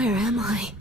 Where am I?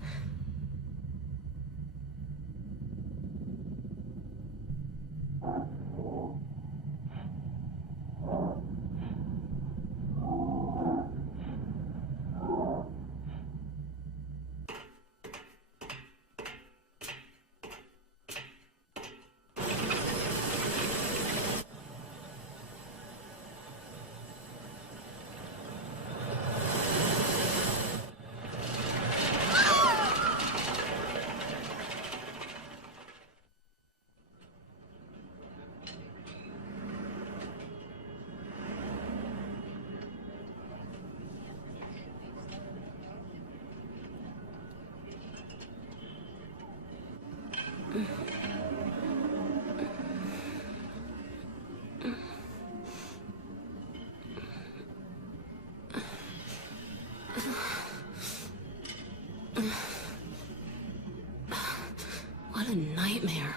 What a nightmare.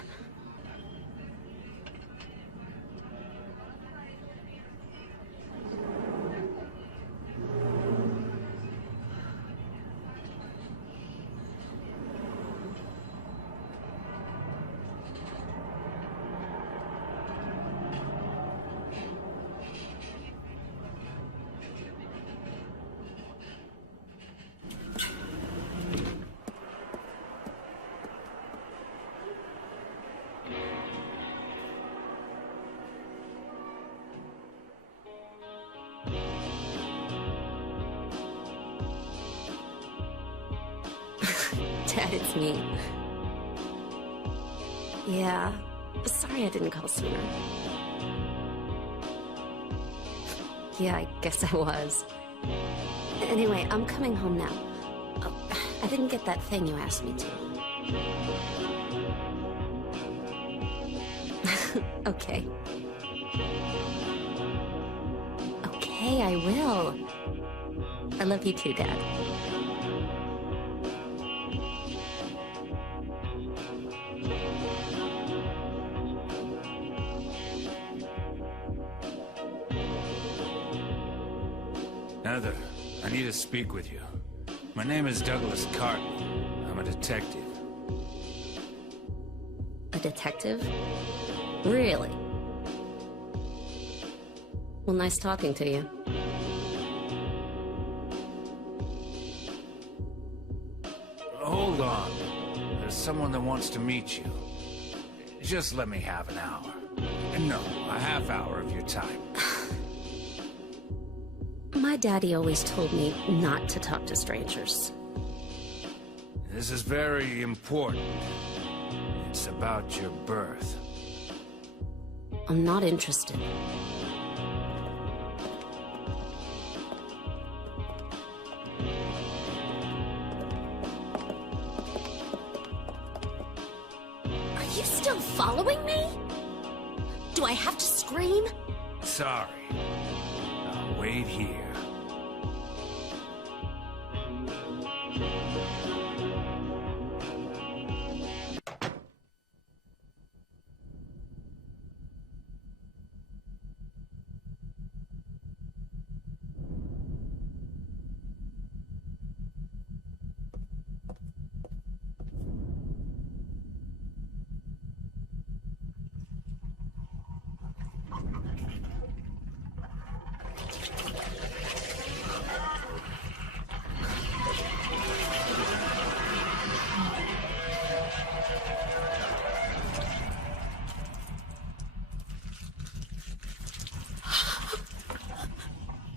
Dad, it's me. Yeah, sorry I didn't call sooner. Yeah, I guess I was. Anyway, I'm coming home now. Oh, I didn't get that thing you asked me to. Okay. Okay, I will. I love you too, Dad. Heather, I need to speak with you. My name is Douglas Carton. I'm a detective. A detective? Really? Well, nice talking to you. Hold on. There's someone that wants to meet you. Just let me have an hour. No, a half hour of your time. My daddy always told me not to talk to strangers. This is very important. It's about your birth. I'm not interested. Are you still following me? Do I have to scream? Sorry. I'll wait here.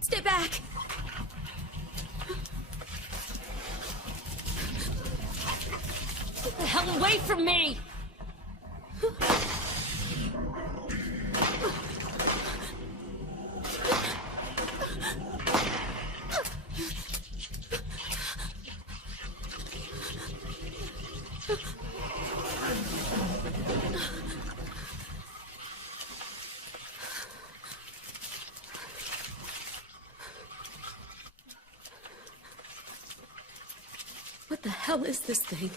Stay back! Get the hell away from me! What the hell is this thing?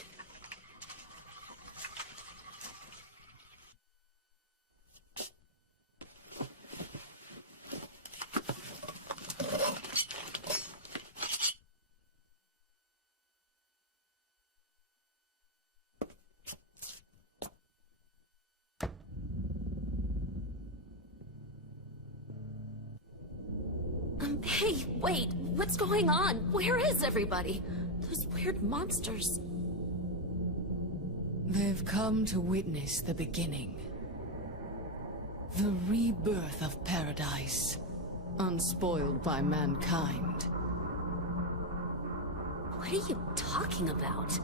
Hey, wait, what's going on? Where is everybody? Those weird monsters. They've come to witness the beginning. The rebirth of paradise, unspoiled by mankind. What are you talking about?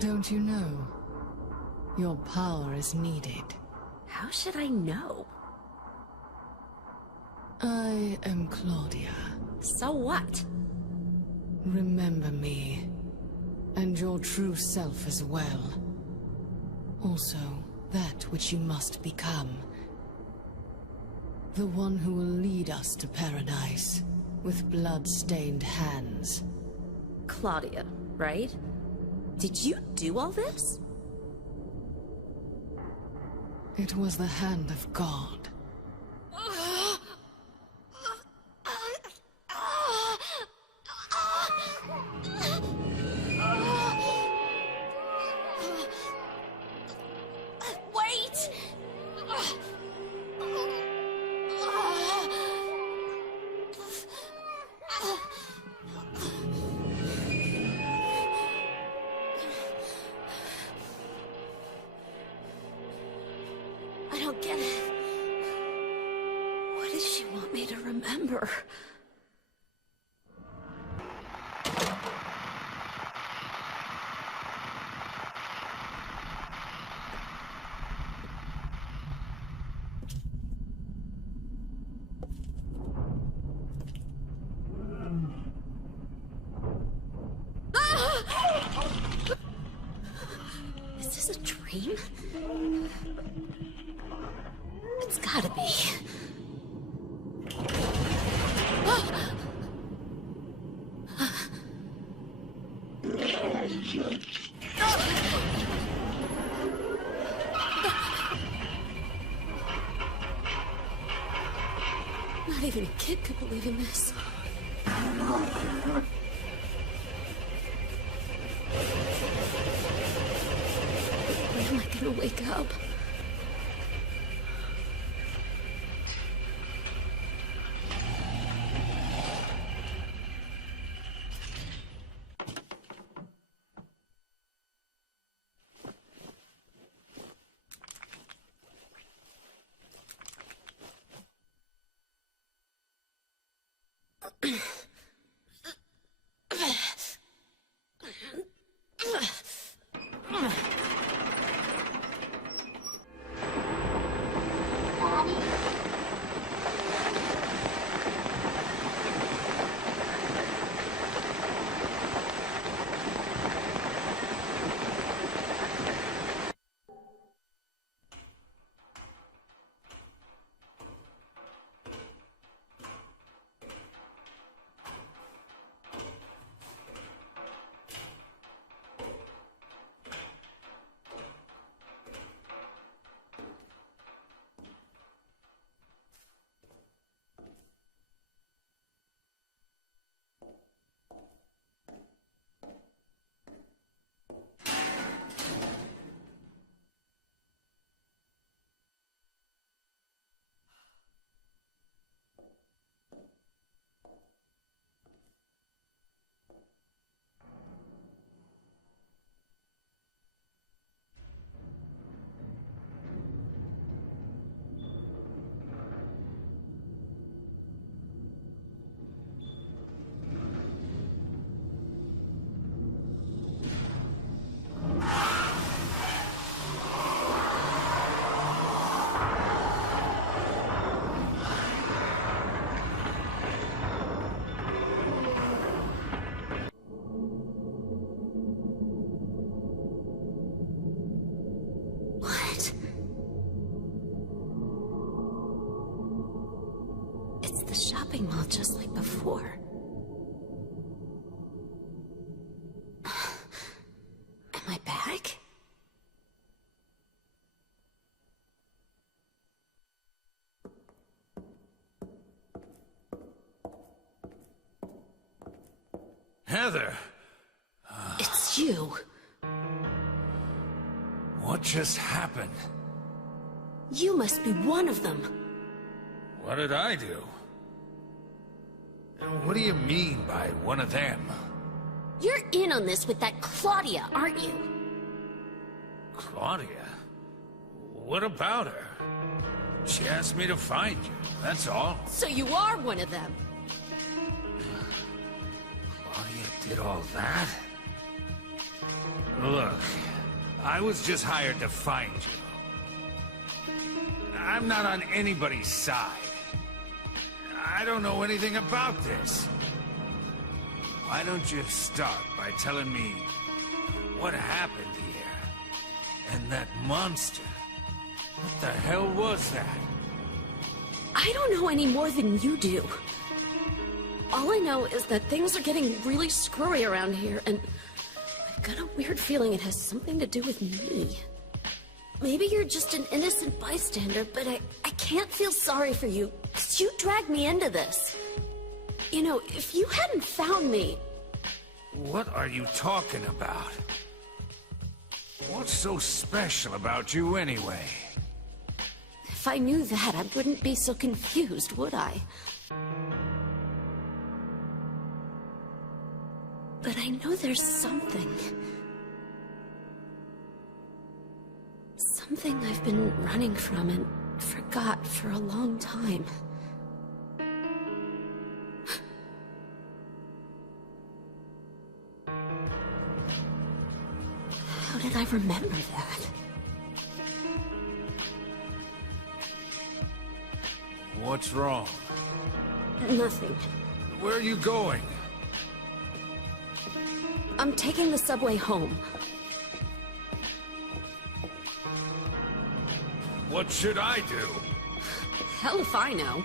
Don't you know? Your power is needed. How should I know? I am Claudia. So what? Remember me, and your true self as well. Also, that which you must become. The one who will lead us to paradise, with blood-stained hands. Claudia, right? Did you do all this? It was the hand of God. Wait! I don't get it. What does she want me to remember? Is this a dream? It's gotta be. Not even a kid could believe in this. When am I gonna wake up? What? It's the shopping mall just like before. Am I back? Heather! It's you. What just happened? You must be one of them. What did I do? And what do you mean by one of them? You're in on this with that Claudia, aren't you? Claudia? What about her? She asked me to find you, that's all. So you are one of them. Claudia did all that? Look, I was just hired to find you. I'm not on anybody's side. I don't know anything about this. Why don't you start by telling me what happened here? And that monster. What the hell was that? I don't know any more than you do. All I know is that things are getting really screwy around here, and I've got a weird feeling it has something to do with me. Maybe you're just an innocent bystander, but I can't feel sorry for you, because you dragged me into this. You know, if you hadn't found me... What are you talking about? What's so special about you anyway? If I knew that, I wouldn't be so confused, would I? But I know there's something. Something I've been running from and forgot for a long time. How did I remember that? What's wrong? Nothing. Where are you going? I'm taking the subway home. What should I do? Hell if I know.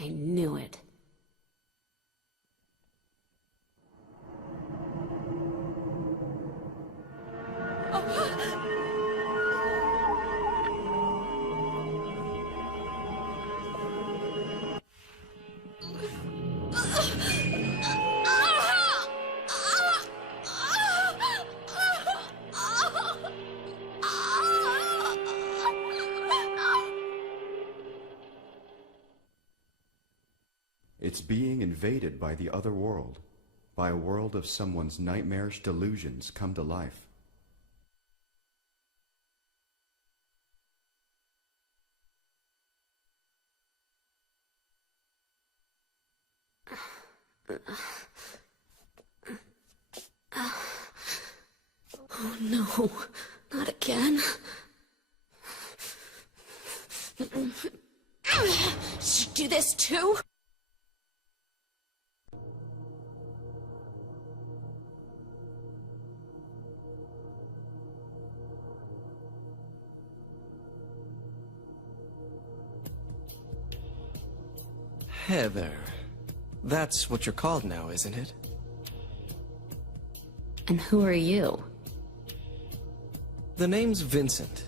I knew it. It's being invaded by the other world, by a world of someone's nightmarish delusions come to life. Oh no, not again. Should you do this too? Heather. That's what you're called now, isn't it? And who are you? The name's Vincent.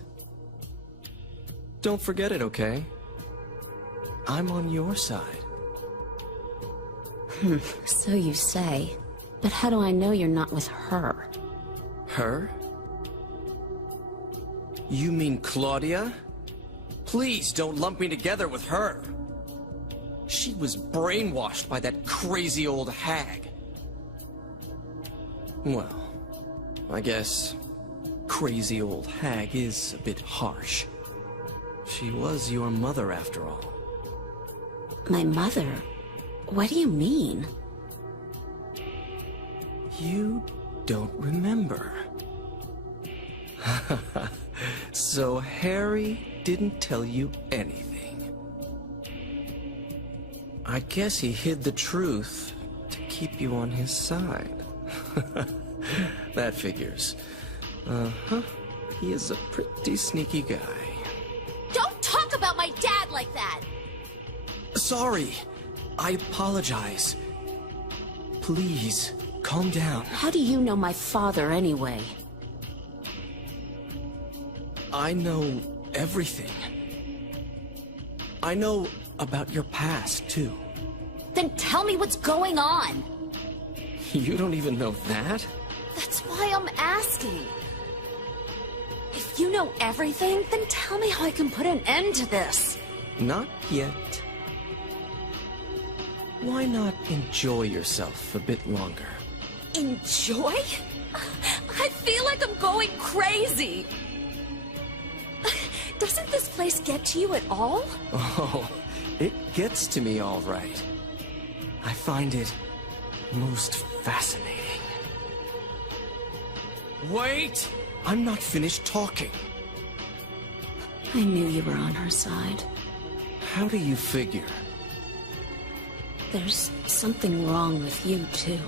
Don't forget it, okay? I'm on your side. So you say. But how do I know you're not with her? Her? You mean Claudia? Please don't lump me together with her. She was brainwashed by that crazy old hag. Well, I guess crazy old hag is a bit harsh. She was your mother, after all. My mother? What do you mean? You don't remember. So Harry didn't tell you anything. I guess he hid the truth to keep you on his side. That figures. Uh-huh. He is a pretty sneaky guy. Don't talk about my dad like that! Sorry. I apologize. Please, calm down. How do you know my father anyway? I know everything. I know about your past, too. Then tell me what's going on! You don't even know that? That's why I'm asking. If you know everything, then tell me how I can put an end to this. Not yet. Why not enjoy yourself a bit longer? Enjoy? I feel like I'm going crazy. Doesn't this place get to you at all? Oh, it gets to me all right. I find it most fascinating. Wait! I'm not finished talking. I knew you were on her side. How do you figure? There's something wrong with you, too.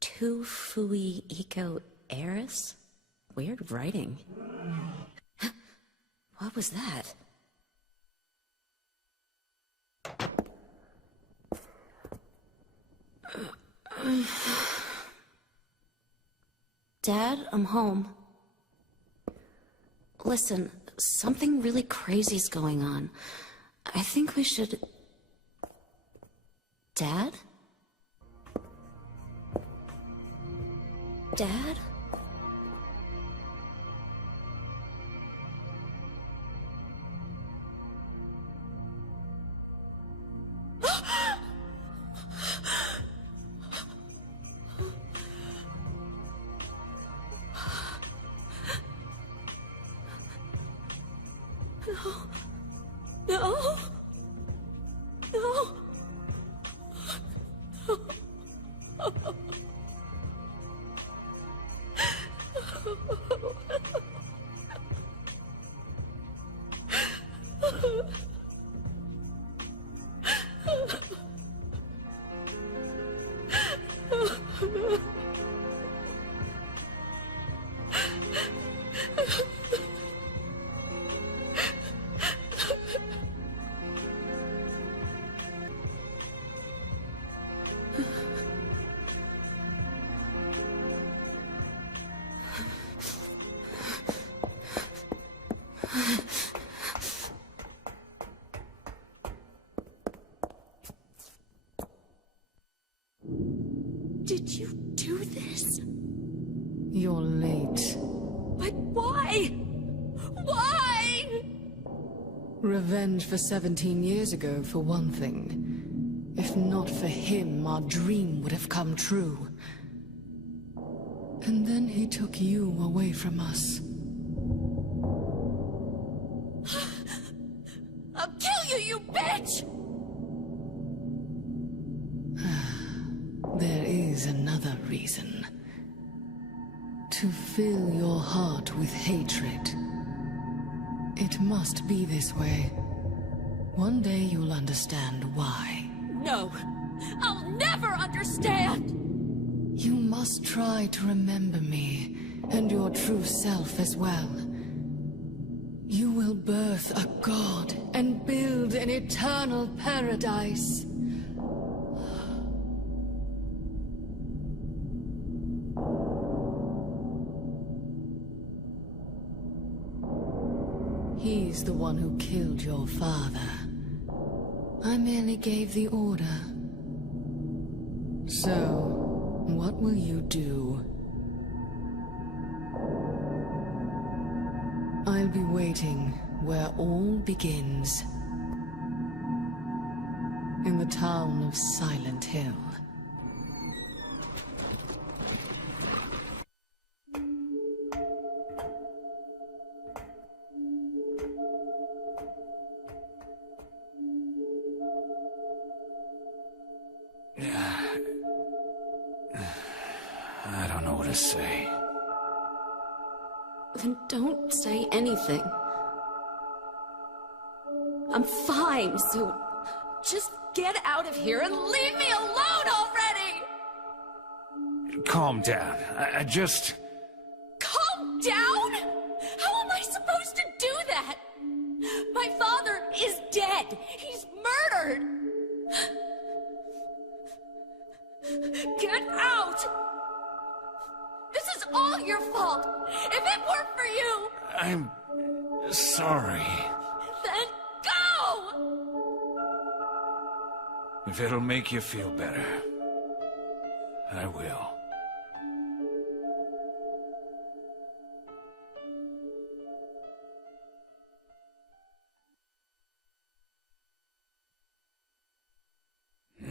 Tu fui eco eris? Weird writing. What was that? Dad, I'm home. Listen, something really crazy's going on. I think we should... Dad? Dad? No. No. Revenge for 17 years ago, for one thing. If not for him, our dream would have come true. And then he took you away from us. I'll kill you, you bitch! There is another reason. To fill your heart with hatred. It must be this way. One day you'll understand why. No! I'll never understand! You must try to remember me, and your true self as well. You will birth a god, and build an eternal paradise. He's the one who killed your father. I merely gave the order. So, what will you do? I'll be waiting where all begins. In the town of Silent Hill. I don't know what to say. Then don't say anything. I'm fine, so just get out of here and leave me alone already! Calm down. I just... Calm down? How am I supposed to do that? My father is dead. He's murdered. Get out! This is all your fault. If it weren't for you... I'm... sorry. Then go! If it'll make you feel better, I will.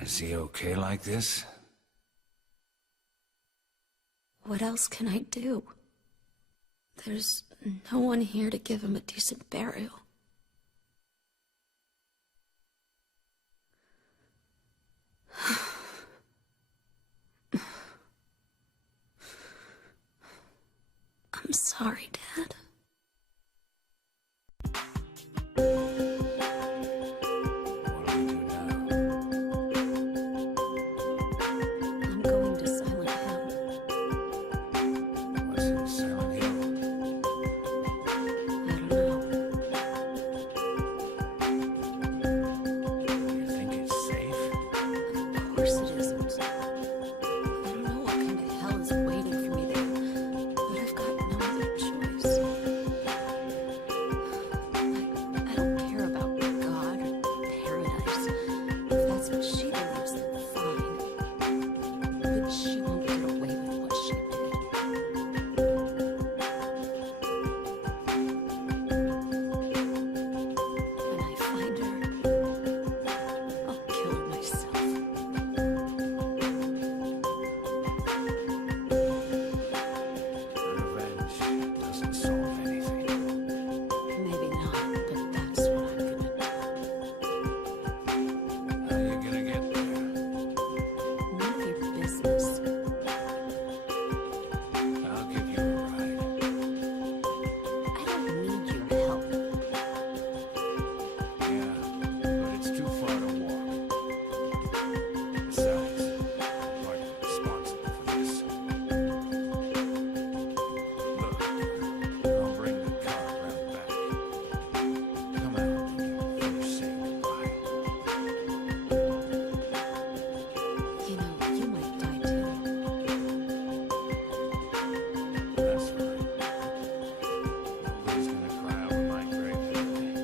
Is he okay like this? What else can I do? There's no one here to give him a decent burial. I'm sorry, Dad. What do we do now? I'm going to Silent Hill. What's in Silent Hill? I don't know. You think it's safe? Of course it isn't. I don't know what kind of hell is waiting for me there, but I've got no other choice. I don't care about God or paradise. If that's what she believes, then fine. But she won't get away with what she did. When I find her, I'll kill her myself. Revenge doesn't solve anything. Maybe not, but that's what I'm gonna do. How you gonna get there? None of your business. I'll give you a ride. I don't need your help. Yeah, but it's too far to walk. Besides, I'm partly responsible for this. Look, I'll bring the car around back. Come out when you finish saying goodbye. You know, you might die too. That's fine. Nobody's gonna cry over my grave anyway.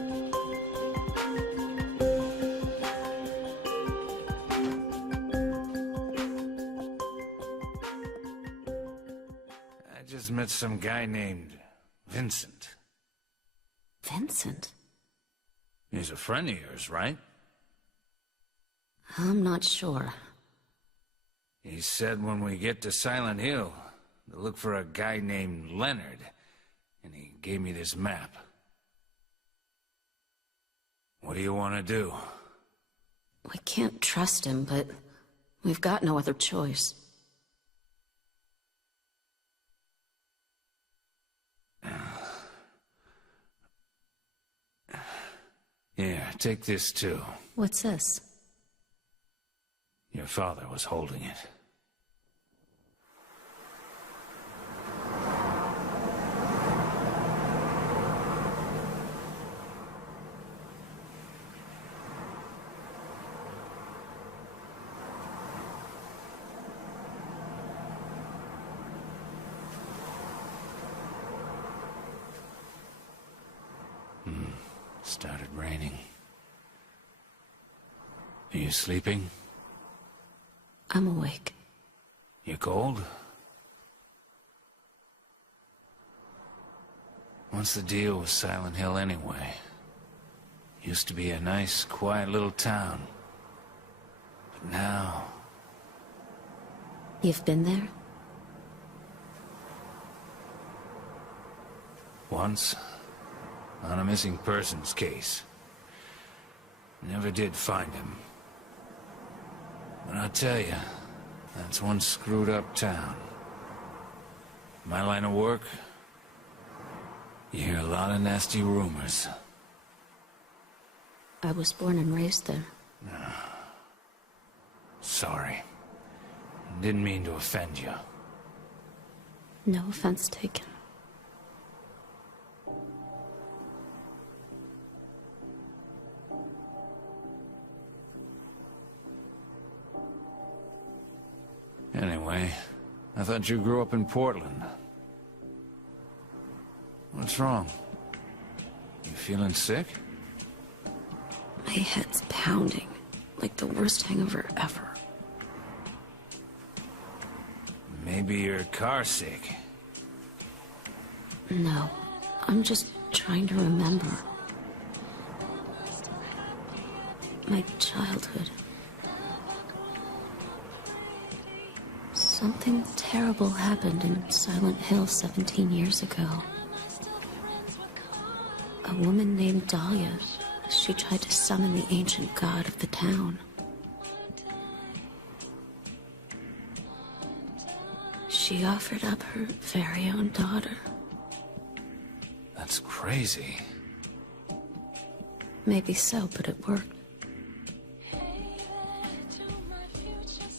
I just met some guy named Vincent. Vincent? He's a friend of yours, right? I'm not sure. He said when we get to Silent Hill, to look for a guy named Leonard, and he gave me this map. What do you want to do? We can't trust him, but we've got no other choice. Here, take this too. What's this? Your father was holding it. Started raining. Are you sleeping? I'm awake. You cold? What's the deal with Silent Hill anyway? Used to be a nice, quiet little town. But now... You've been there? Once, on a missing persons case. Never did find him. But I'll tell you, that's one screwed up town. My line of work, you hear a lot of nasty rumors. I was born and raised there. Sorry. Didn't mean to offend you. No offense taken. Anyway, I thought you grew up in Portland. What's wrong? You feeling sick? My head's pounding, like the worst hangover ever. Maybe you're car sick. No, I'm just trying to remember. My childhood. Something terrible happened in Silent Hill 17 years ago. A woman named Dahlia, she tried to summon the ancient god of the town. She offered up her very own daughter. That's crazy. Maybe so, but it worked.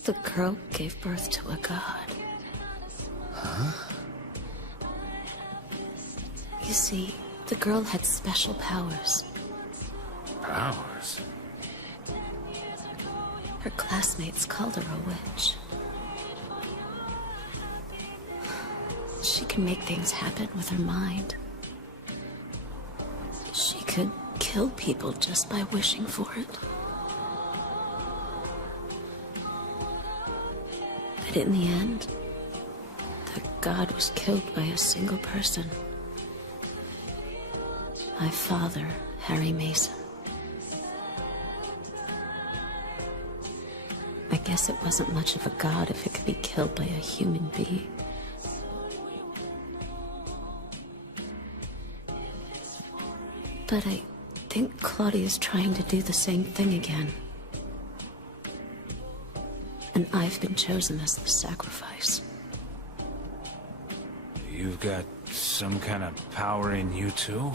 The girl gave birth to a god. Huh? You see, the girl had special powers. Powers? Her classmates called her a witch. She could make things happen with her mind. She could kill people just by wishing for it. But in the end, the god was killed by a single person. My father, Harry Mason. I guess it wasn't much of a god if it could be killed by a human being. But I think Claudia's trying to do the same thing again. And I've been chosen as the sacrifice. You've got some kind of power in you too?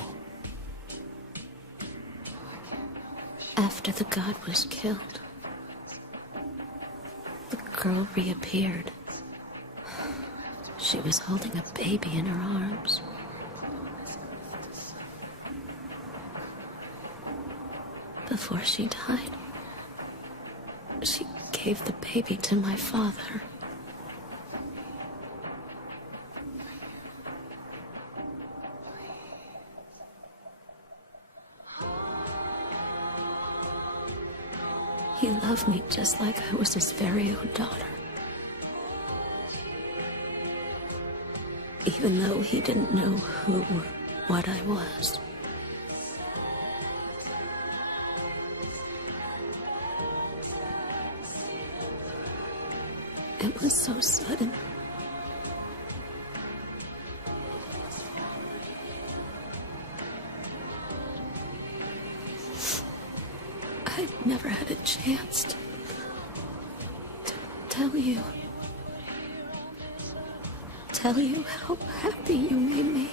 After the god was killed, the girl reappeared. She was holding a baby in her arms. Before she died, she gave the baby to my father. He loved me just like I was his very own daughter. Even though he didn't know who or what I was. It was so sudden. I've never had a chance to tell you how happy you made me.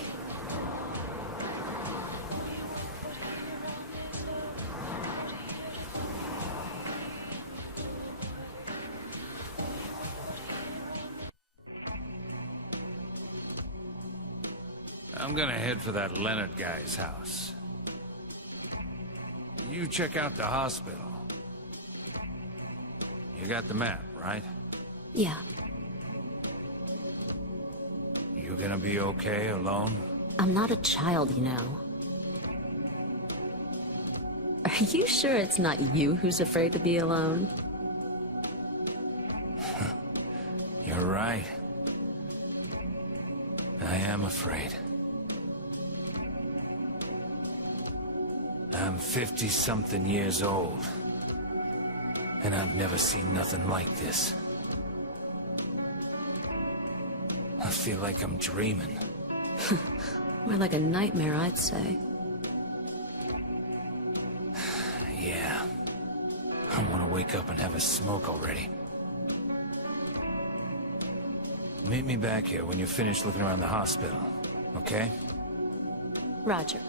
I'm gonna head for that Leonard guy's house. You check out the hospital. You got the map, right? Yeah. You gonna be okay alone? I'm not a child, you know. Are you sure it's not you who's afraid to be alone? You're right. I am afraid. I'm 50-something years old, and I've never seen nothing like this. I feel like I'm dreaming. More like a nightmare, I'd say. Yeah. I want to wake up and have a smoke already. Meet me back here when you're finished looking around the hospital, okay? Roger.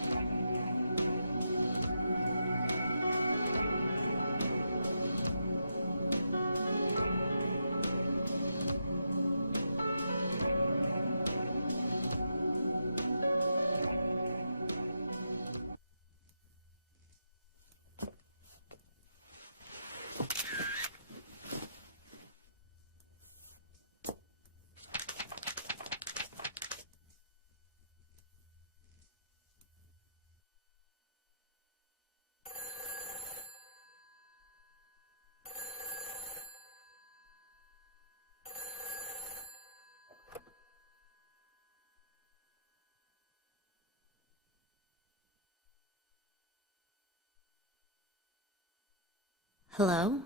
Hello?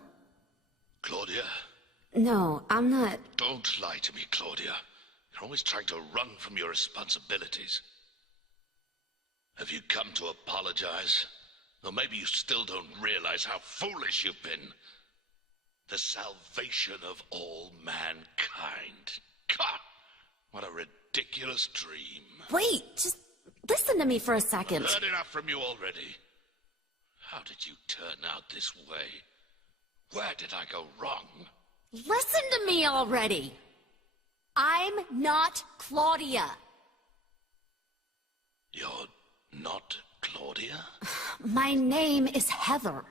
Claudia? No, I'm not... Don't lie to me, Claudia. You're always trying to run from your responsibilities. Have you come to apologize? Or maybe you still don't realize how foolish you've been. The salvation of all mankind. God, what a ridiculous dream. Wait, just listen to me for a second. I've heard enough from you already. How did you turn out this way? Where did I go wrong? Listen to me already. I'm not Claudia. You're not Claudia? My name is Heather.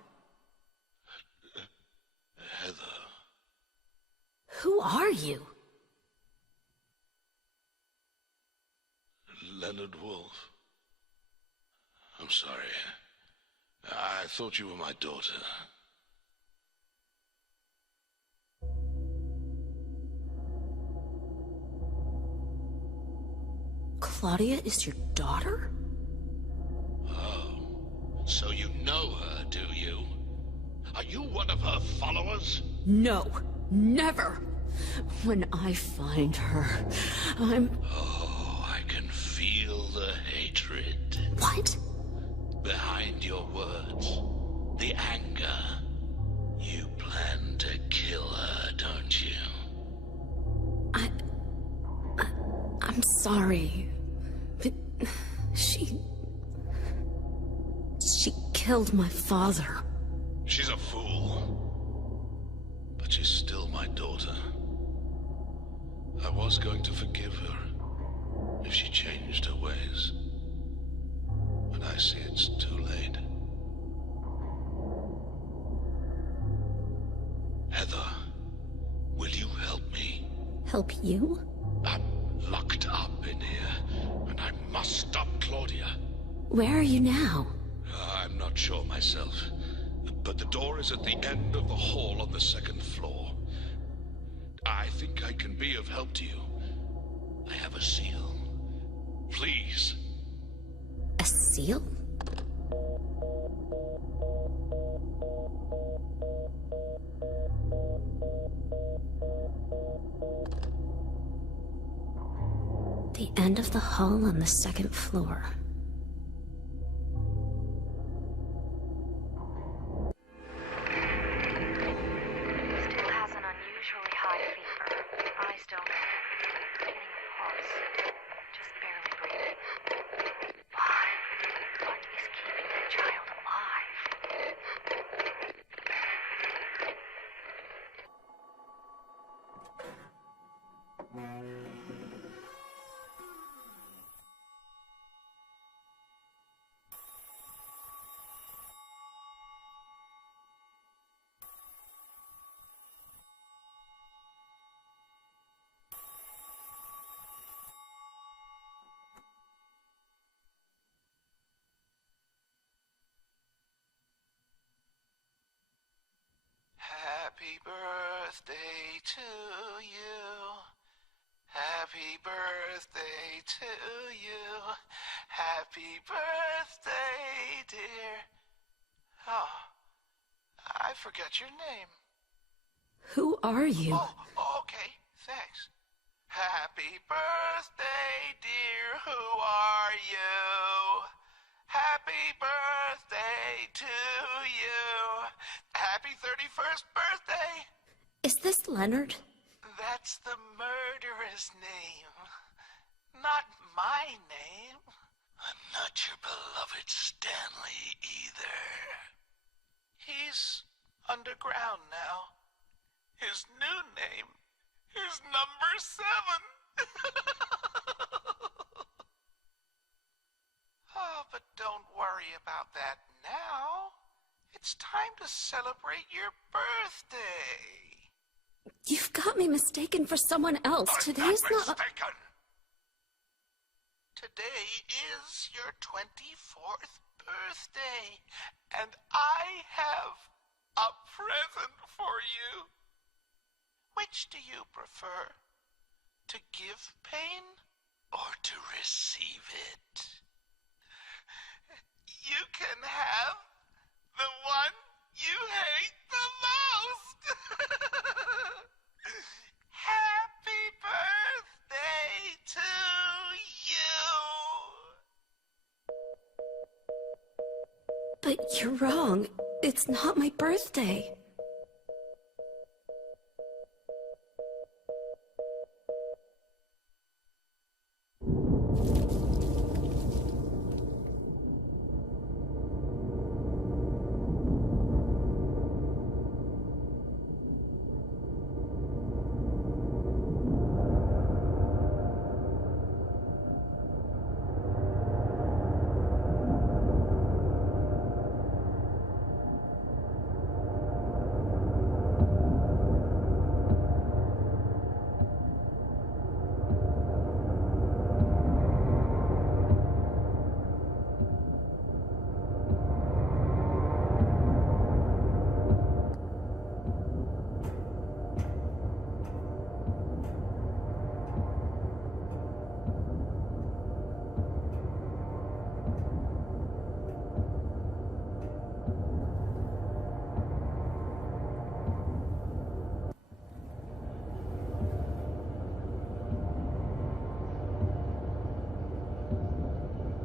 Heather. Who are you? Leonard Wolf. I'm sorry. I thought you were my daughter. Claudia is your daughter? Oh, so you know her, do you? Are you one of her followers? No, never. When I find her, I'm... Oh, I can feel the hatred. What? Behind your words, the anger. You plan to kill her, don't you? I'm sorry, but she killed my father. She's a fool, but she's still my daughter. I was going to forgive her if she changed her ways, but I see it's too late. Heather, will you help me? Help you? I'm locked up in here, and I must stop Claudia. Where are you now? I'm not sure myself, but the door is at the end of the hall on the second floor. I think I can be of help to you. I have a seal. Please. A seal? The end of the hall on the second floor. Still has an unusually high fever. Eyes don't open. Getting a pulse. Just barely breathing. Why? What is keeping that child alive? Happy birthday to you. Happy birthday to you. Happy birthday, dear. Oh, I forgot your name. Who are you? Oh, okay, thanks. Happy birthday, dear. Who are you? Happy birthday to you. Happy 31st birthday. Is this Leonard? That's the murderer's name. Not my name. I'm not your beloved Stanley either. He's underground now. His new name is Number 7. Oh, but don't worry about that now. It's time to celebrate your birthday. You've got me mistaken for someone else. Today's not... mistaken. Today is your 24th birthday, and I have a present for you. Which do you prefer? To give pain or to receive it? You can have the one you hate the most. Happy birthday to you. But you're wrong. It's not my birthday.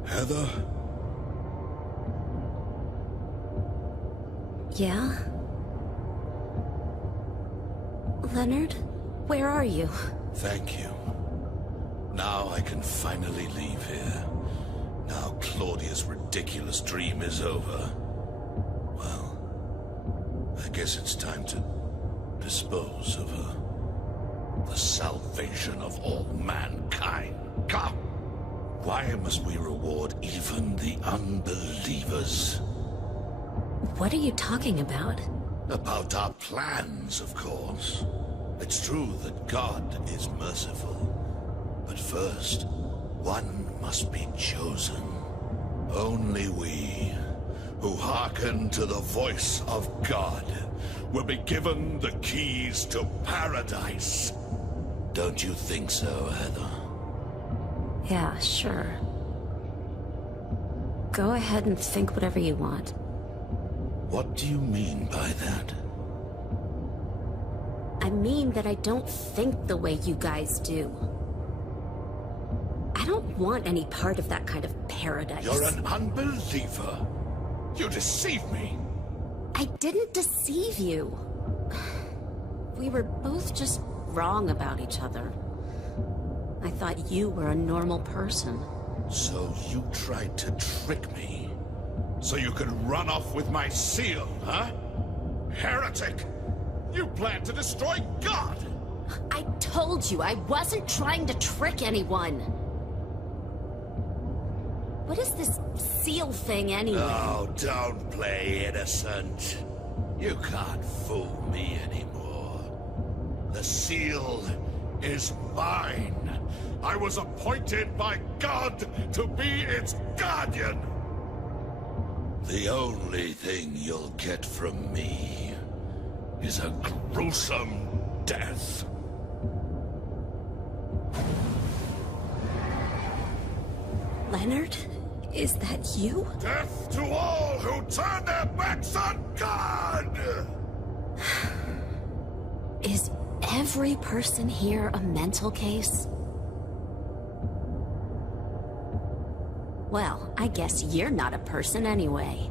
Heather? Yeah? Leonard, where are you? Thank you. Now I can finally leave here. Now Claudia's ridiculous dream is over. Well, I guess it's time to dispose of her. The salvation of all mankind. Come! Why must we reward even the unbelievers? What are you talking about? About our plans, of course. It's true that God is merciful. But first, one must be chosen. Only we, who hearken to the voice of God, will be given the keys to paradise. Don't you think so, Heather? Yeah, sure. Go ahead and think whatever you want. What do you mean by that? I mean that I don't think the way you guys do. I don't want any part of that kind of paradise. You're an unbeliever. You deceive me. I didn't deceive you. We were both just wrong about each other. I thought you were a normal person. So you tried to trick me? So you could run off with my seal, huh? Heretic! You plan to destroy God! I told you I wasn't trying to trick anyone. What is this seal thing anyway? Oh, don't play innocent. You can't fool me anymore. The seal is mine. I was appointed by God to be its guardian. The only thing you'll get from me is a gruesome death. Leonard? Is that you? Death to all who turn their backs on God! Is every person here a mental case? Well, I guess you're not a person anyway.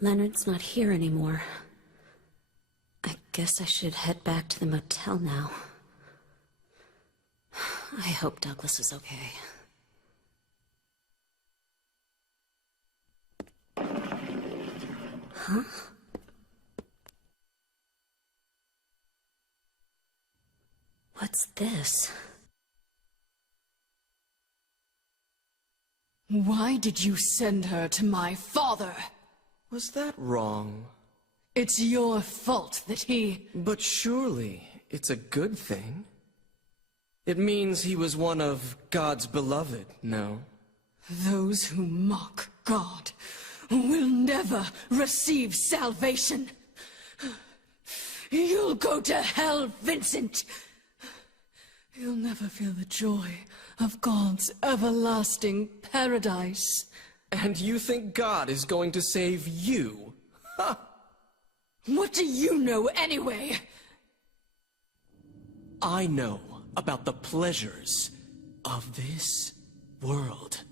Leonard's not here anymore. I guess I should head back to the motel now. I hope Douglas is okay. Huh? What's this? Why did you send her to my father? Was that wrong? It's your fault that he... But surely it's a good thing. It means he was one of God's beloved, no? Those who mock God will never receive salvation. You'll go to hell, Vincent. You'll never feel the joy of God's everlasting paradise. And you think God is going to save you? Ha! What do you know anyway? I know about the pleasures of this world.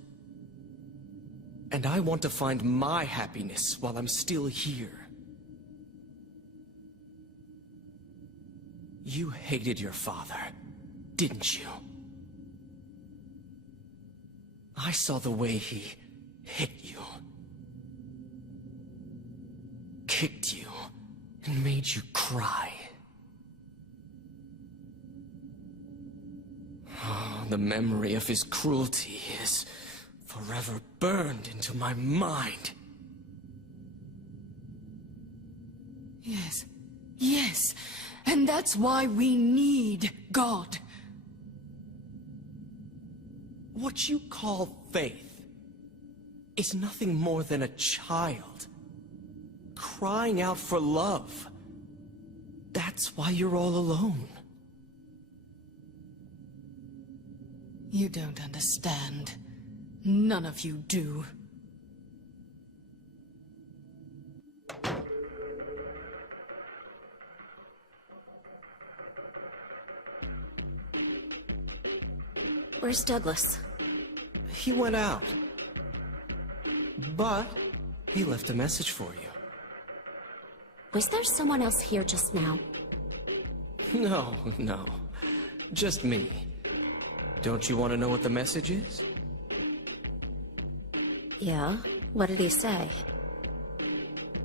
And I want to find my happiness while I'm still here. You hated your father, didn't you? I saw the way he hit you, kicked you, and made you cry. Oh, the memory of his cruelty is forever burned into my mind. Yes, yes, and that's why we need God. What you call faith is nothing more than a child crying out for love. That's why you're all alone. You don't understand. None of you do. Where's Douglas? He went out. But he left a message for you. Was there someone else here just now? No, no. Just me. Don't you want to know what the message is? Yeah? What did he say?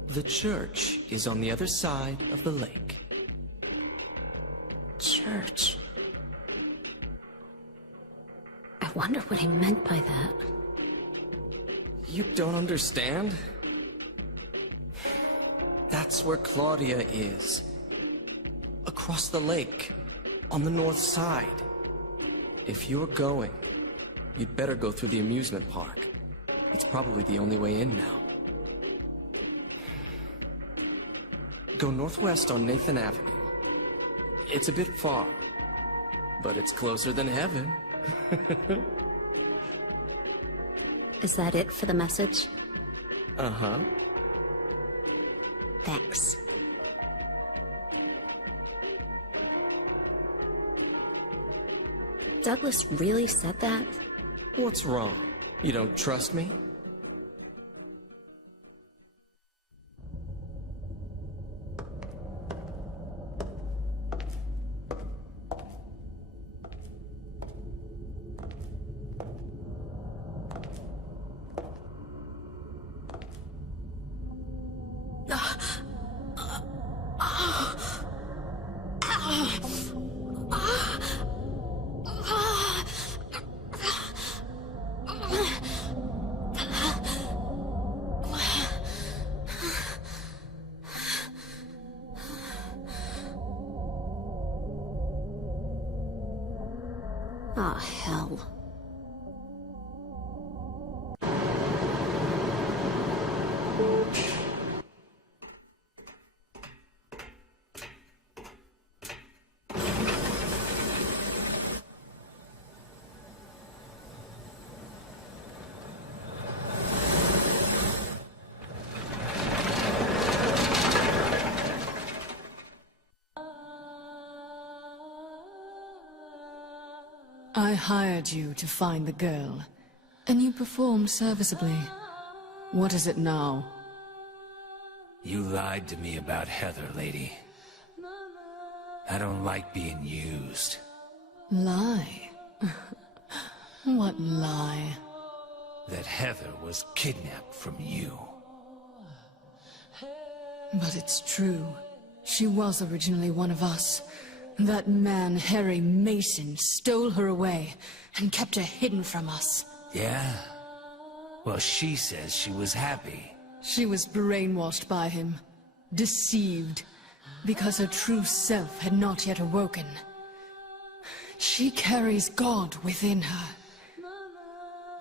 The church is on the other side of the lake. Church. I wonder what he meant by that. You don't understand? That's where Claudia is. Across the lake, on the north side. If you're going, you'd better go through the amusement park. It's probably the only way in now. Go northwest on Nathan Avenue. It's a bit far, but it's closer than heaven. Is that it for the message? Uh-huh. Thanks. Douglas really said that? What's wrong? You don't trust me? Ah, hell. I hired you to find the girl, and you performed serviceably. What is it now? You lied to me about Heather, lady. I don't like being used. Lie? What lie? That Heather was kidnapped from you. But it's true. She was originally one of us. That man, Harry Mason, stole her away and kept her hidden from us. Yeah? Well, she says she was happy. She was brainwashed by him, deceived, because her true self had not yet awoken. She carries God within her.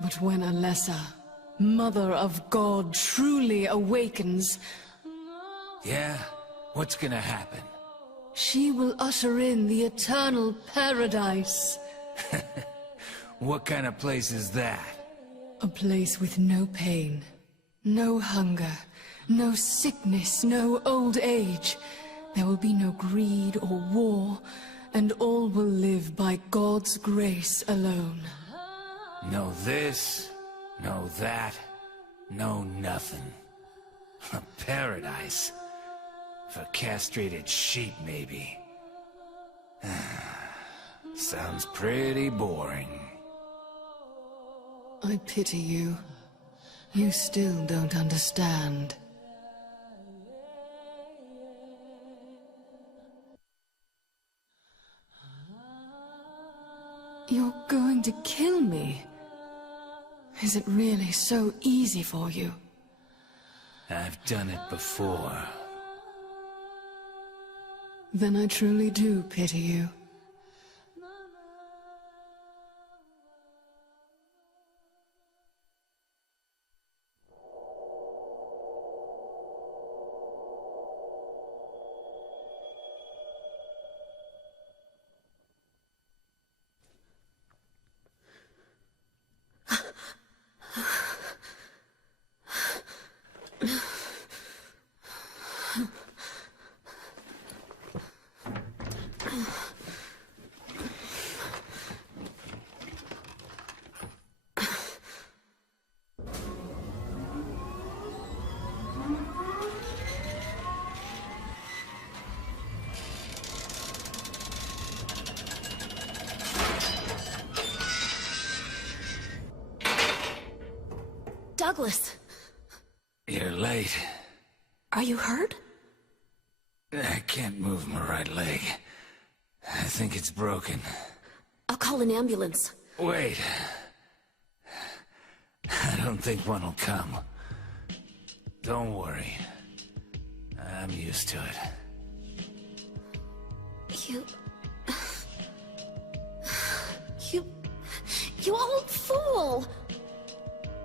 But when Alessa, Mother of God, truly awakens... Yeah? What's gonna happen? She will usher in the eternal paradise. What kind of place is that? A place with no pain, no hunger, no sickness, no old age. There will be no greed or war, and all will live by God's grace alone. No this, no that, no nothing. A paradise. For castrated sheep, maybe. Sounds pretty boring. I pity you. You still don't understand. You're going to kill me? Is it really so easy for you? I've done it before. Then I truly do pity you. Douglas! You're late. Are you hurt? I can't move my right leg. I think it's broken. I'll call an ambulance. Wait. don't think one will come. Don't worry. I'm used to it. You old fool!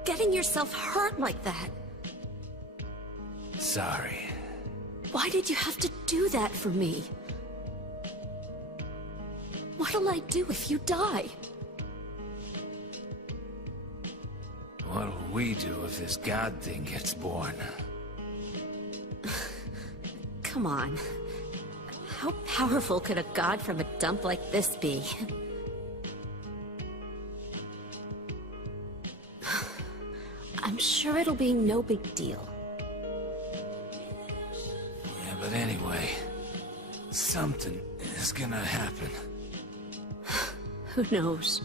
Getting yourself hurt like that. Sorry. Why did you have to do that for me? What'll I do if you die? What'll we do if this god thing gets born? Come on. How powerful could a god from a dump like this be? I'm sure it'll be no big deal. Yeah, but anyway, something is gonna happen. Who knows?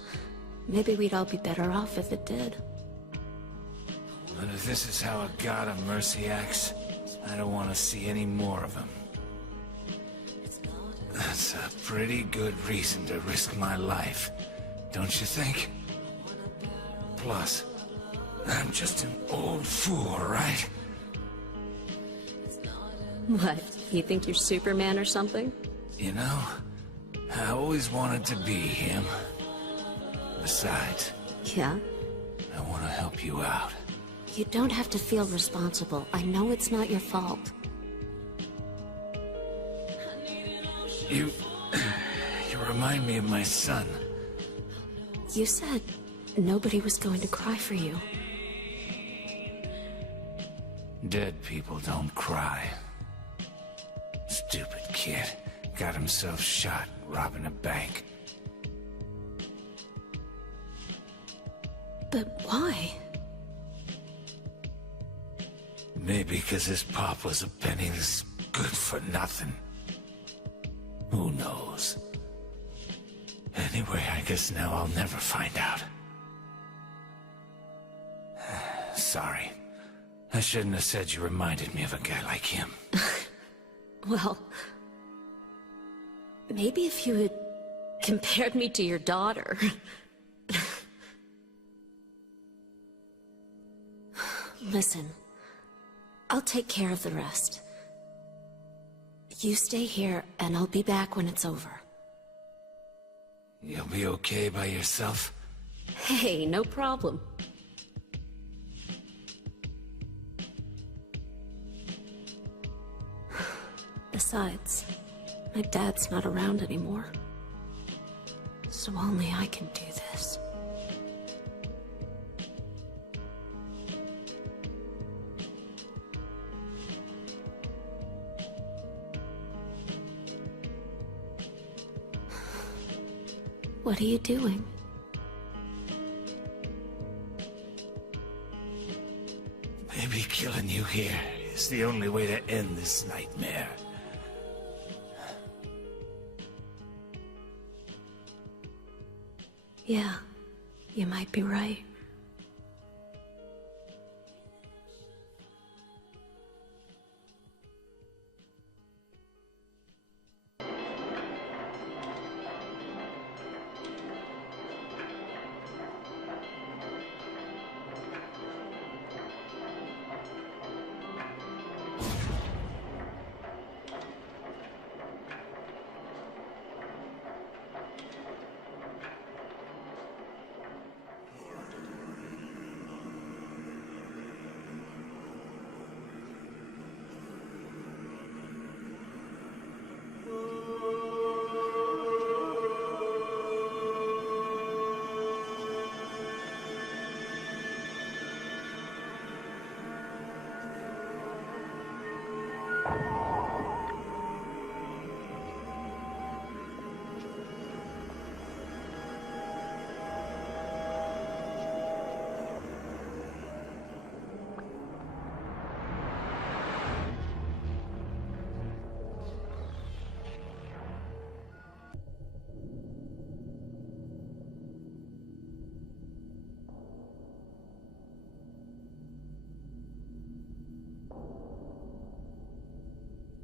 Maybe we'd all be better off if it did. But if this is how a god of mercy acts, I don't want to see any more of him. That's a pretty good reason to risk my life, don't you think? Plus, I'm just an old fool, right? What, you think you're Superman or something? You know, I always wanted to be him. Besides, Yeah? I want to help you out. You don't have to feel responsible. I know it's not your fault. You remind me of my son. You said nobody was going to cry for you. Dead people don't cry. Stupid kid. Got himself shot robbing a bank. But why? Maybe because his pop was a penniless good for nothing. Who knows? Anyway, I guess now I'll never find out. Sorry. I shouldn't have said you reminded me of a guy like him. Well, maybe if you had compared me to your daughter. Listen, I'll take care of the rest. You stay here, and I'll be back when it's over. You'll be okay by yourself? Hey, no problem. Besides, my dad's not around anymore. So only I can do this. What are you doing? Maybe killing you here is the only way to end this nightmare. Yeah, you might be right.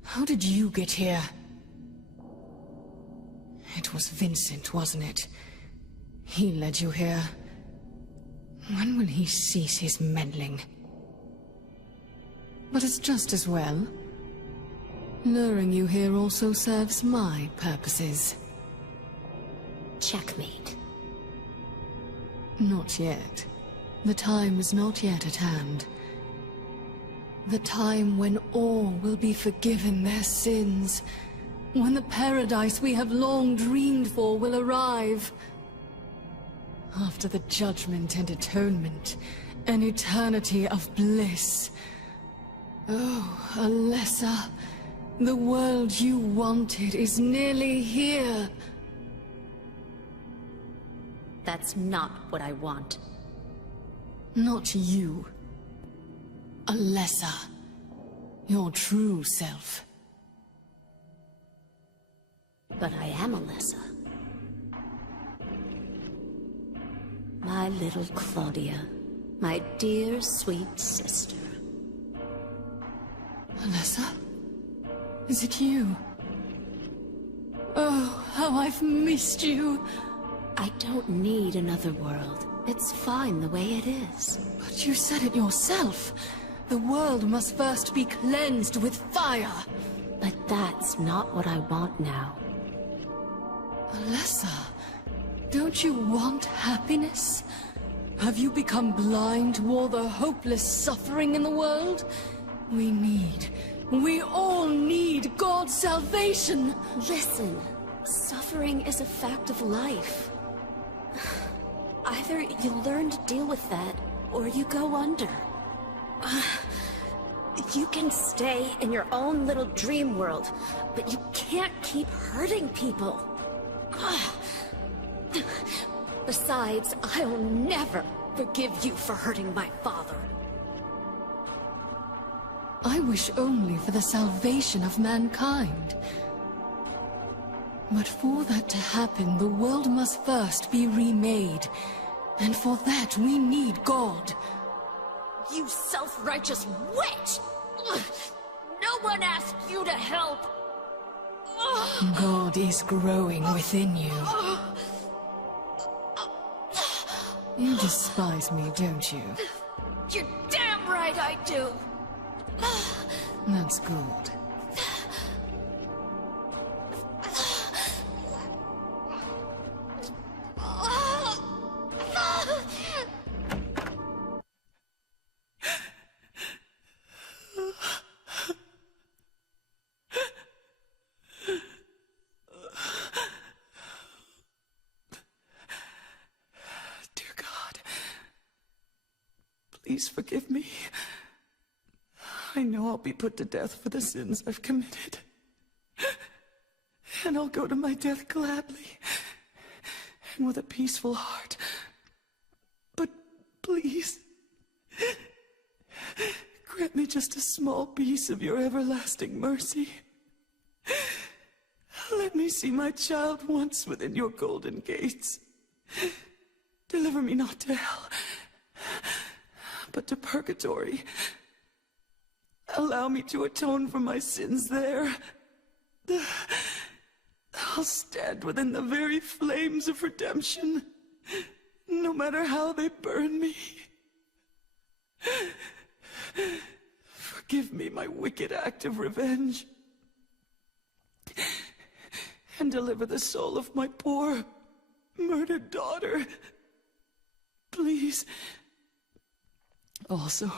How did you get here? It was Vincent, wasn't it? He led you here. When will he cease his meddling? But it's just as well. Luring you here also serves my purposes. Checkmate. Not yet. The time is not yet at hand. The time when all will be forgiven their sins. When the paradise we have long dreamed for will arrive. After the judgment and atonement, an eternity of bliss. Oh, Alessa, the world you wanted is nearly here. That's not what I want. Not you. Alessa. Your true self. But I am Alessa. My little Claudia. My dear, sweet sister. Alessa? Is it you? Oh, how I've missed you. I don't need another world. It's fine the way it is. But you said it yourself. The world must first be cleansed with fire. But that's not what I want now. Alessa, don't you want happiness? Have you become blind to all the hopeless suffering in the world? We all need God's salvation! Listen, suffering is a fact of life. Either you learn to deal with that, or you go under. You can stay in your own little dream world, but you can't keep hurting people. Besides, I'll never forgive you for hurting my father. I wish only for the salvation of mankind. But for that to happen, the world must first be remade. And for that, we need God. You self-righteous witch! No one asked you to help! God is growing within you. You despise me, don't you? You're damn right I do! That's good. Dear God, please forgive me. I know I'll be put to death for the sins I've committed. And I'll go to my death gladly, and with a peaceful heart. But please, grant me just a small piece of your everlasting mercy. Let me see my child once within your golden gates. Deliver me not to hell, but to purgatory. Allow me to atone for my sins there. I'll stand within the very flames of redemption, no matter how they burn me. Forgive me my wicked act of revenge, and deliver the soul of my poor, murdered daughter. Please. Also,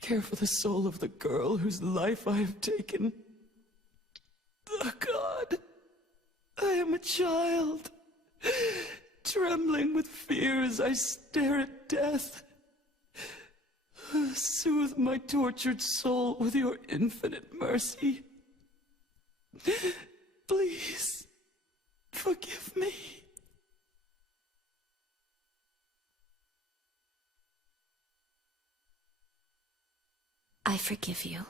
care for the soul of the girl whose life I have taken. Oh, God, I am a child, trembling with fear as I stare at death. Soothe my tortured soul with your infinite mercy. Please, forgive me. I forgive you.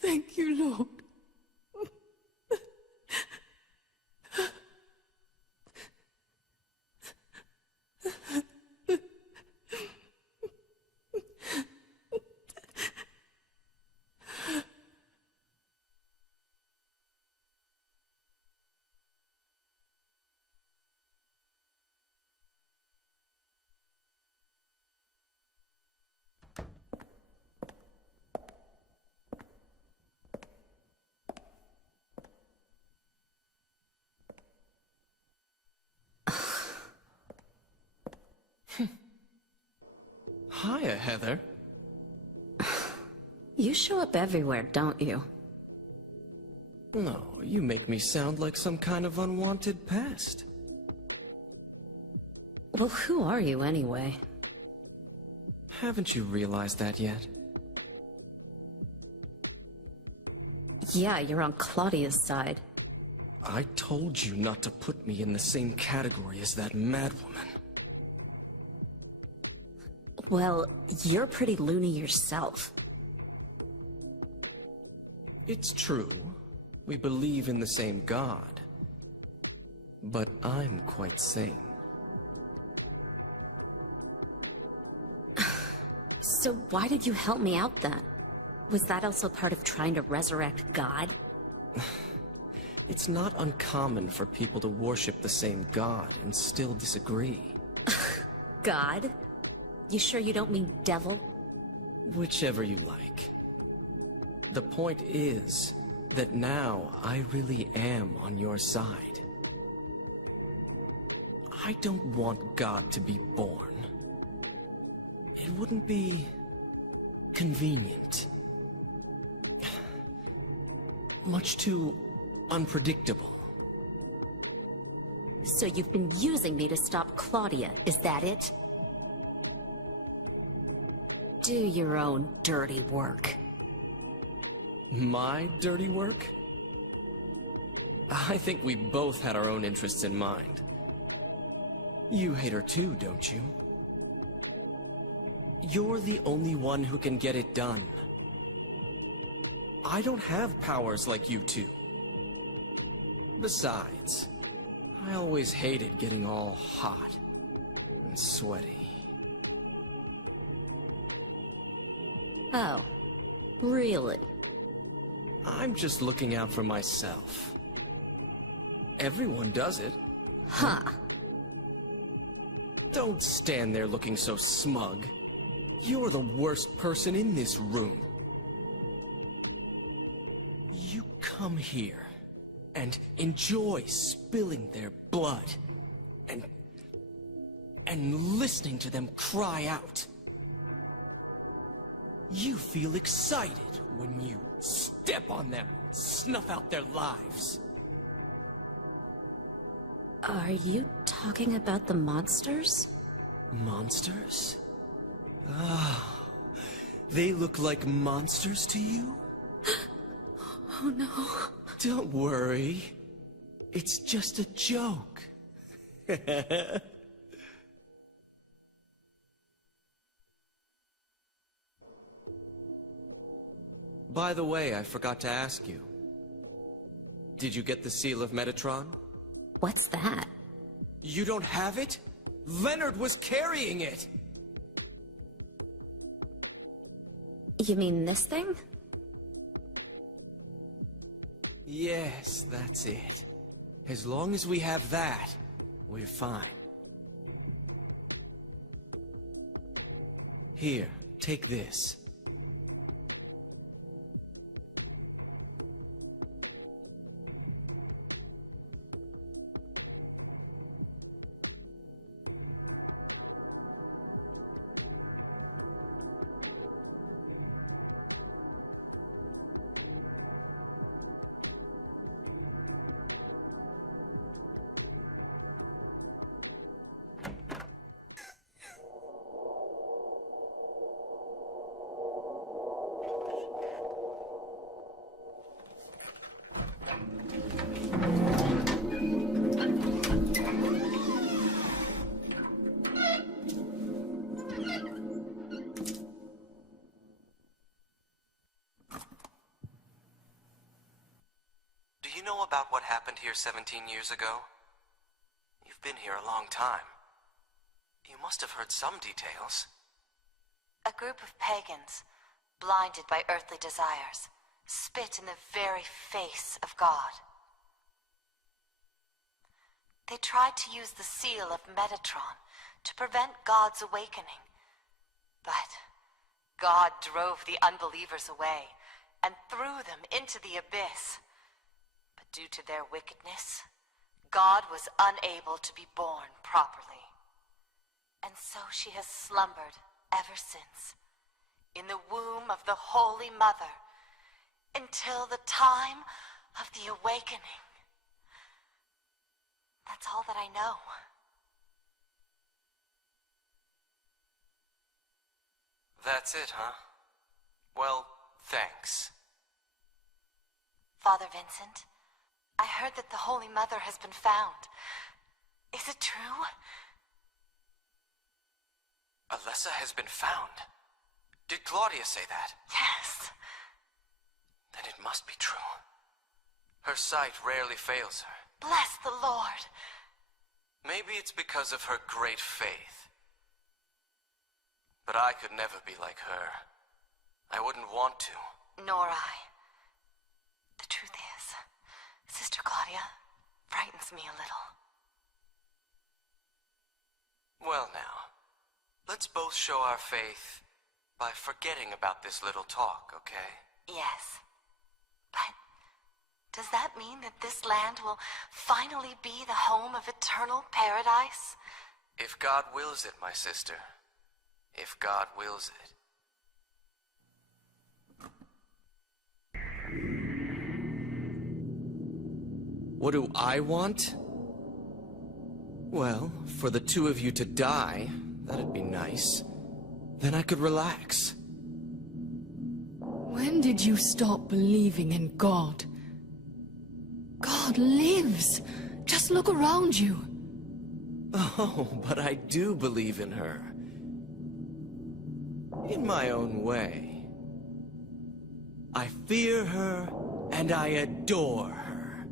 Thank you, Lord. Hiya, Heather. You show up everywhere, don't you? No, you make me sound like some kind of unwanted pest. Well, who are you anyway? Haven't you realized that yet? Yeah, you're on Claudia's side. I told you not to put me in the same category as that madwoman. Well, you're pretty loony yourself. It's true. We believe in the same God. But I'm quite sane. So why did you help me out then? Was that also part of trying to resurrect God? It's not uncommon for people to worship the same God and still disagree. God? You sure you don't mean devil? Whichever you like. The point is that now I really am on your side. I don't want God to be born. It wouldn't be convenient. Much too unpredictable. So you've been using me to stop Claudia, is that it? Do your own dirty work. My dirty work? I think we both had our own interests in mind. You hate her too, don't you? You're the only one who can get it done. I don't have powers like you two. Besides, I always hated getting all hot and sweaty. Oh, really? I'm just looking out for myself. Everyone does it. Huh. Don't stand there looking so smug. You're the worst person in this room. You come here and enjoy spilling their blood and listening to them cry out. You feel excited when you step on them, snuff out their lives. Are you talking about the monsters? Monsters? Ah, they look like monsters to you? Oh no. Don't worry. It's just a joke. By the way, I forgot to ask you. Did you get the seal of Metatron? What's that? You don't have it? Leonard was carrying it! You mean this thing? Yes, that's it. As long as we have that, we're fine. Here, take this. Do you know about what happened here 17 years ago? You've been here a long time. You must have heard some details. A group of pagans, blinded by earthly desires, spit in the very face of God. They tried to use the seal of Metatron to prevent God's awakening. But God drove the unbelievers away and threw them into the abyss. But due to their wickedness, God was unable to be born properly. And so she has slumbered ever since, in the womb of the Holy Mother, until the time of the awakening. That's all that I know. That's it, huh? Well, thanks. Father Vincent, I heard that the Holy Mother has been found. Is it true? Alessa has been found. Did Claudia say that? Yes. Then it must be true. Her sight rarely fails her. Bless the Lord. Maybe it's because of her great faith. But I could never be like her. I wouldn't want to. Nor I. The truth is, Sister Claudia frightens me a little. Well now, let's both show our faith by forgetting about this little talk, okay? Yes. But does that mean that this land will finally be the home of eternal paradise? If God wills it, my sister. If God wills it. What do I want? Well, for the two of you to die, that'd be nice. Then I could relax. When did you stop believing in God? God lives. Just look around you. Oh, but I do believe in her. In my own way. I fear her and I adore her.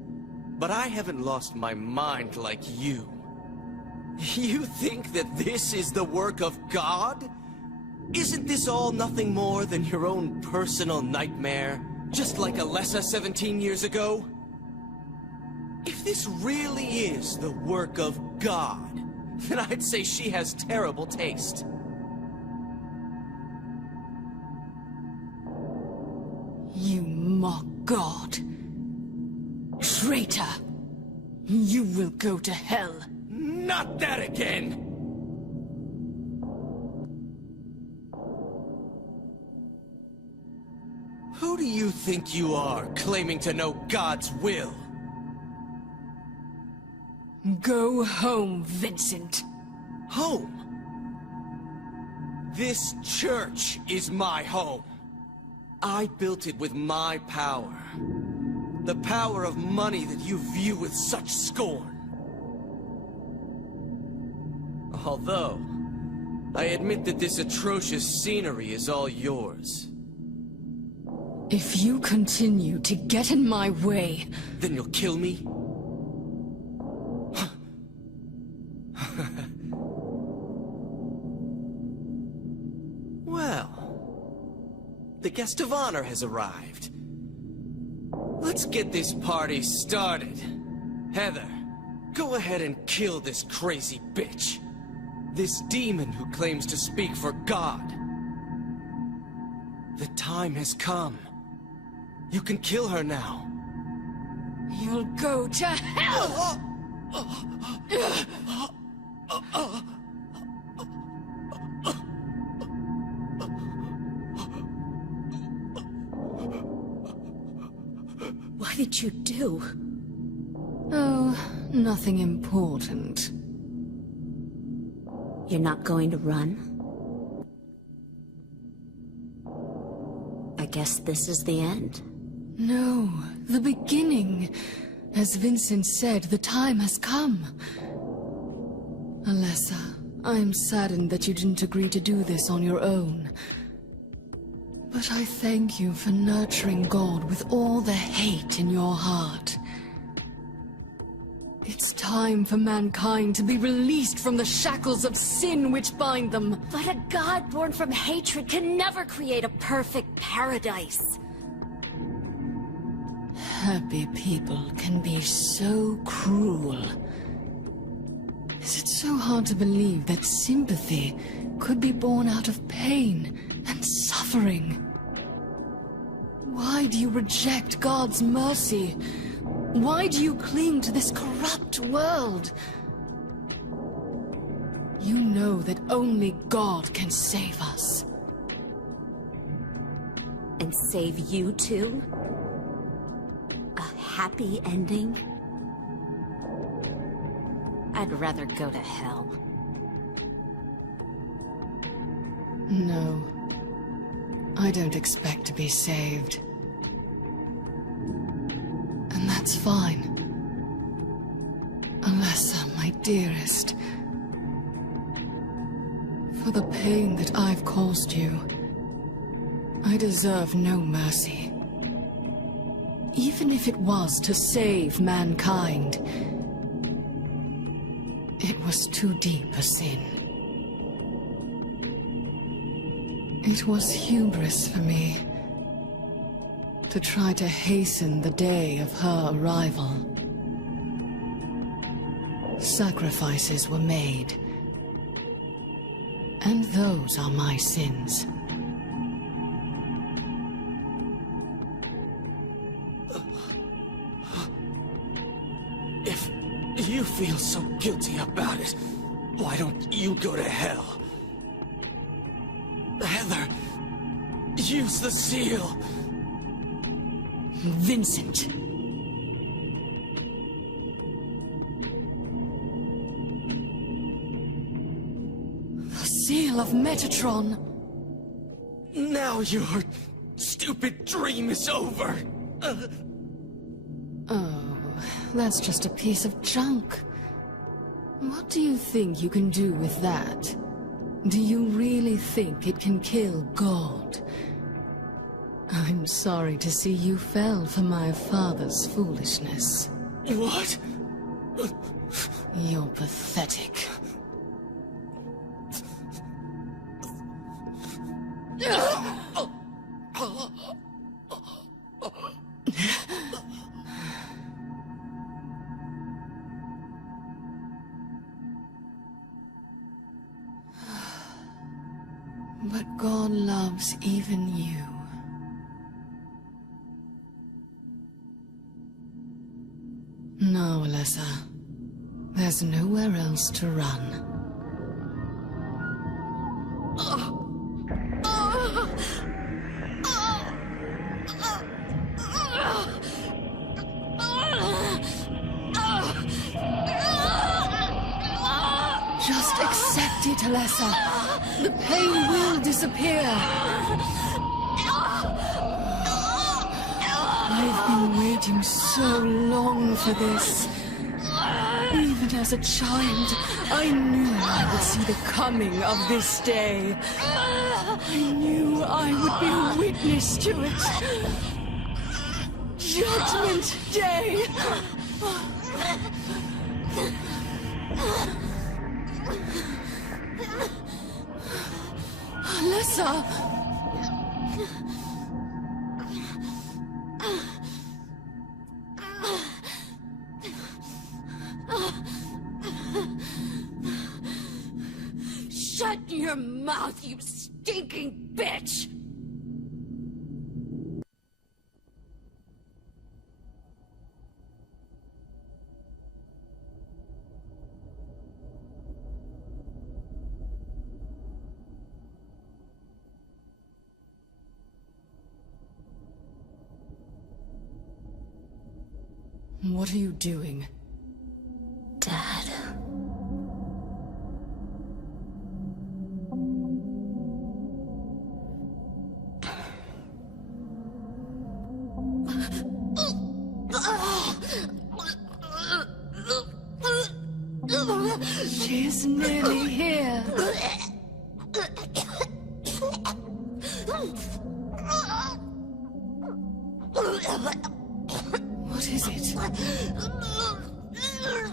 But I haven't lost my mind like you. You think that this is the work of God? Isn't this all nothing more than your own personal nightmare? Just like Alessa 17 years ago? If this really is the work of God, then I'd say she has terrible taste. You mock God. Traitor! You will go to hell. Not that again! Who do you think you are, claiming to know God's will? Go home, Vincent. Home? This church is my home. I built it with my power. The power of money that you view with such scorn. Although, I admit that this atrocious scenery is all yours. If you continue to get in my way... Then you'll kill me? Well, the guest of honor has arrived. Let's get this party started. Heather, go ahead and kill this crazy bitch. This demon who claims to speak for God. The time has come. You can kill her now. You'll go to hell! What did you do? Oh, nothing important. You're not going to run? I guess this is the end. No, the beginning. As Vincent said, the time has come. Alessa, I'm saddened that you didn't agree to do this on your own. But I thank you for nurturing God with all the hate in your heart. It's time for mankind to be released from the shackles of sin which bind them. But a god born from hatred can never create a perfect paradise. Happy people can be so cruel. Is it so hard to believe that sympathy could be born out of pain and suffering? Why do you reject God's mercy? Why do you cling to this corrupt world? You know that only God can save us. And save you too? A happy ending? I'd rather go to hell. No. I don't expect to be saved. And that's fine. Alessa, my dearest. For the pain that I've caused you, I deserve no mercy. Even if it was to save mankind, it was too deep a sin. It was hubris for me to try to hasten the day of her arrival. Sacrifices were made, and those are my sins. If you feel so guilty about it, why don't you go to hell? Heather, use the seal. Vincent. The seal of Metatron. Now your stupid dream is over. Oh, that's just a piece of junk. What do you think you can do with that? Do you really think it can kill God? I'm sorry to see you fell for my father's foolishness. What? You're pathetic. But God loves even you. No, Alessa. There's nowhere else to run. Just accept it, Alessa. The pain will disappear. I've been waiting so long for this. Even as a child, I knew I would see the coming of this day. I knew I would be a witness to it. Judgment Day! Alessa! Shut your mouth, you stinking bitch! What are you doing? Dad. She's nearly here. What is it?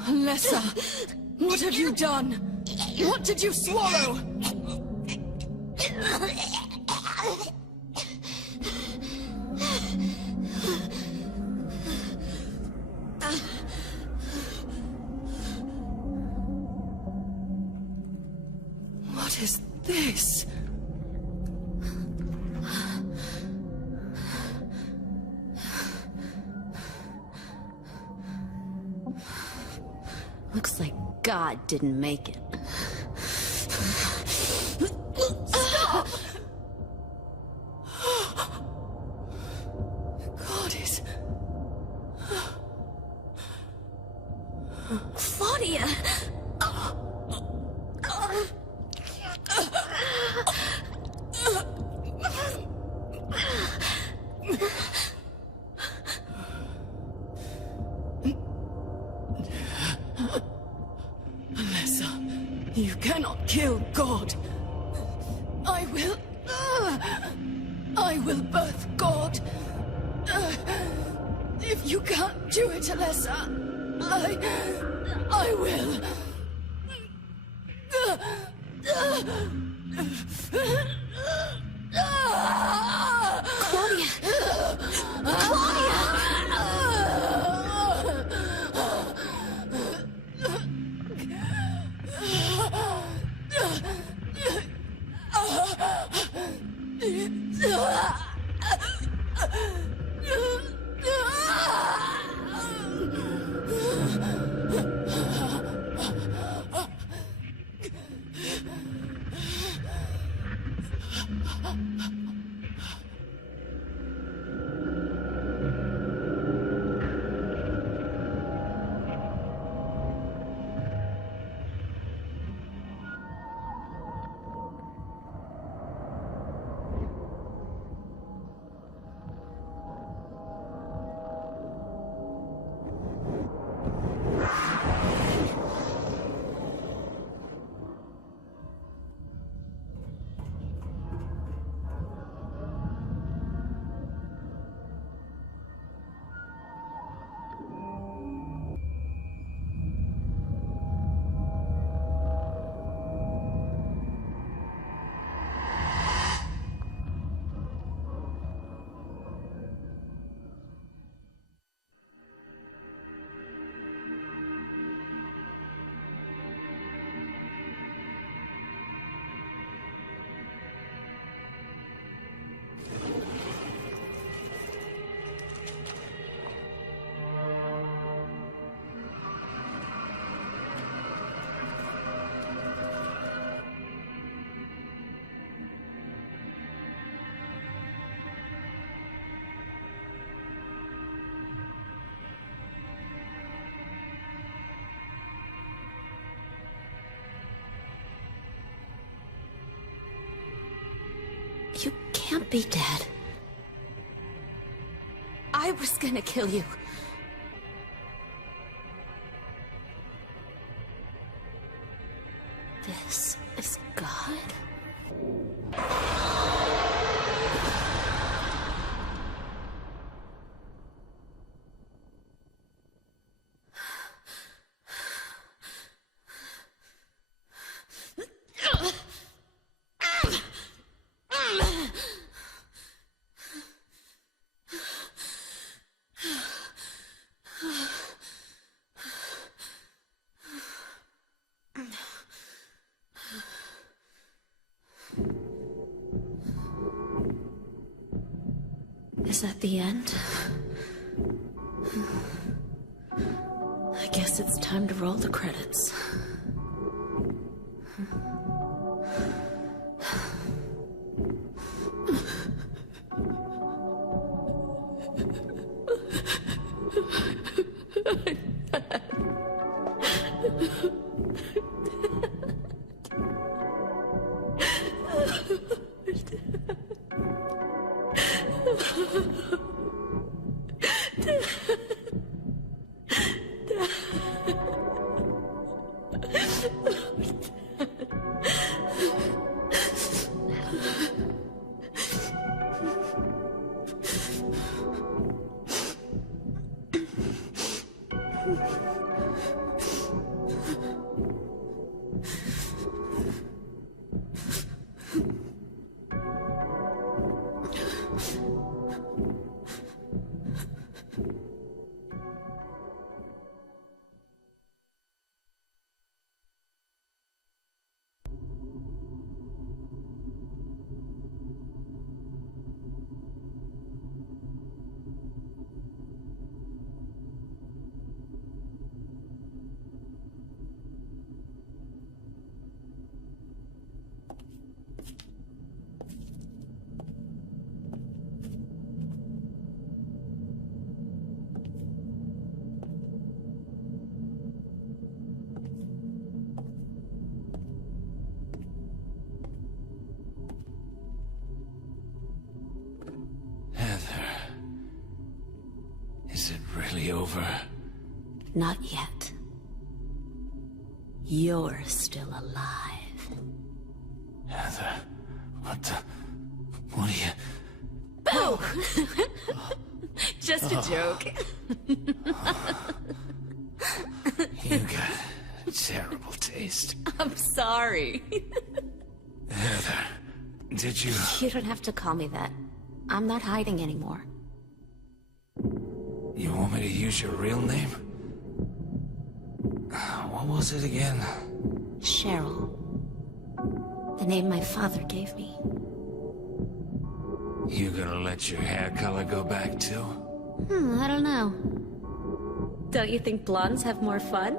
Alessa, what have you done? What did you swallow? What is this? Looks like God didn't make it. Stop! Goddess. Claudia! Alessa, you cannot kill God. I will birth God. If you can't do it, Alessa, I will. Claudia! Claudia! You can't be dead. I was gonna kill you. This is God? Is that the end? I guess it's time to roll the credits. Not yet. You're still alive. Heather, what are you... Boo! Just a joke. You got terrible taste. I'm sorry. Heather, did you... You don't have to call me that. I'm not hiding anymore. You want me to use your real name? What was it again? Cheryl. The name my father gave me. You gonna let your hair color go back too? I don't know. Don't you think blondes have more fun?